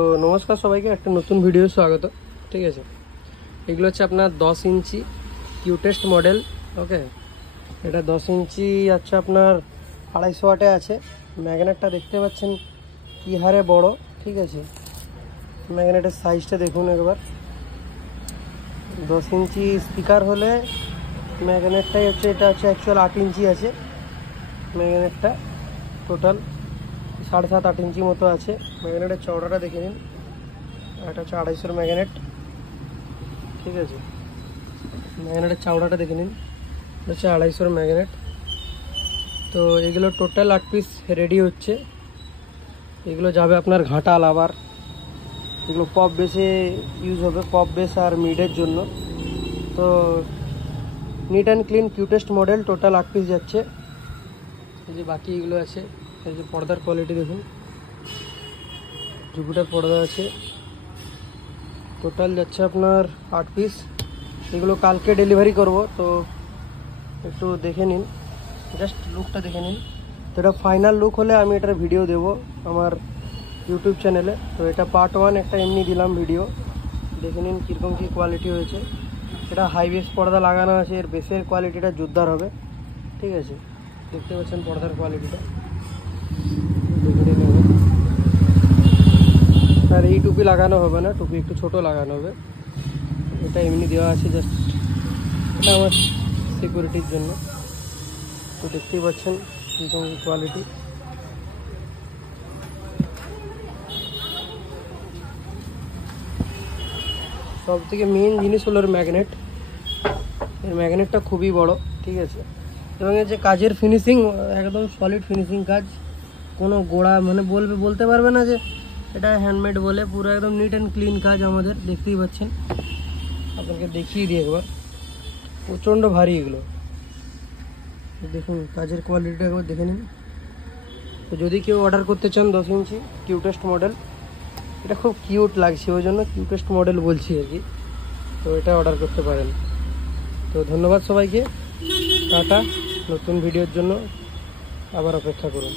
তো নমস্কার সবাইকে, একটা নতুন ভিডিও স্বাগত। ঠিক আছে, এগুলো হচ্ছে আপনার 10 ইঞ্চি কিউটেস্ট মডেল। ওকে, এটা 10 ইঞ্চি আছে, আপনার 250 ওয়াটে আছে। ম্যাগনেটটা দেখতে পাচ্ছেন কি হারে বড়। ঠিক আছে, ম্যাগনেটের সাইজটা দেখুন একবার। 10 ইঞ্চি স্পিকার হলে ম্যাগনেটটাই হচ্ছে, এটা হচ্ছে অ্যাকচুয়াল 8 ইঞ্চি আছে ম্যাগনেটটা। টোটাল 7.5-8 ইঞ্চি মতো আছে। ম্যাগনেটের চওড়াটা দেখে নিন। এটা হচ্ছে 250 ম্যাগনেট। ঠিক আছে, ম্যাগনেটের চওড়াটা দেখে নিন, এটা হচ্ছে 250 ম্যাগনেট। তো এগুলো টোটাল 8 পিস রেডি হচ্ছে। এগুলো যাবে আপনার ঘাটাল। আবার এগুলো পপ বেসে ইউজ হবে, পপ বেস আর মিডের জন্য। তো neat and clean cutest model, total 8 piece যাচ্ছে। এই যে বাকি এগুলো আছে, এই যে পর্দার কোয়ালিটি দেখুন, জুপিটার পর্দা আছে। টোটাল যাচ্ছে আপনার 8 পিস। এগুলো কালকে ডেলিভারি করব, তো একটু দেখে নিন, জাস্ট লুকটা দেখে নিন। তো এটা ফাইনাল লুক হলে আমি এটার ভিডিও দেব আমার ইউটিউব চ্যানেলে। তো এটা পার্ট 1 একটা এমনি দিলাম ভিডিও, দেখে নিন কীরকম কী কোয়ালিটি হয়েছে। এটা হাই বেস পর্দা লাগানো আছে, এর বেসের কোয়ালিটিটা জোরদার হবে। ঠিক আছে, দেখতে পাচ্ছেন পর্দার কোয়ালিটিটা, দেখে নিন। আর এই টুপি লাগানো হবে না, টুপি একটু ছোট লাগানো হবে। এটা এমনি দেওয়া আছে, জাস্ট এটা আমার সিকিউরিটির জন্য। তো দেখতেই পাচ্ছেন কীরকম কোয়ালিটি। সব থেকে মেন জিনিস হলো এর ম্যাগনেট। এর ম্যাগনেটটা খুবই বড়। ঠিক আছে, এবং এর যে কাজের ফিনিশিং, একদম সলিড ফিনিশিং কাজ। কোনো গোড়া মানে বলতে পারবে না যে এটা হ্যান্ডমেড বলে। পুরো একদম নিট অ্যান্ড ক্লিন কাজ আমাদের, দেখতেই পাচ্ছেন। আপনাকে দেখিয়ে দিই একবার, প্রচণ্ড ভারী এগুলো। দেখুন কাজের কোয়ালিটিটা একবার দেখে নিন। তো যদি কেউ অর্ডার করতে চান 10 ইঞ্চি কিউটেস্ট মডেল, এটা খুব কিউট লাগছে, ওই জন্য কিউটেস্ট মডেল বলছি আর কি। তো এটা অর্ডার করতে পারেন। তো ধন্যবাদ সবাইকে, টাটা। নতুন ভিডিওর জন্য আবার অপেক্ষা করুন।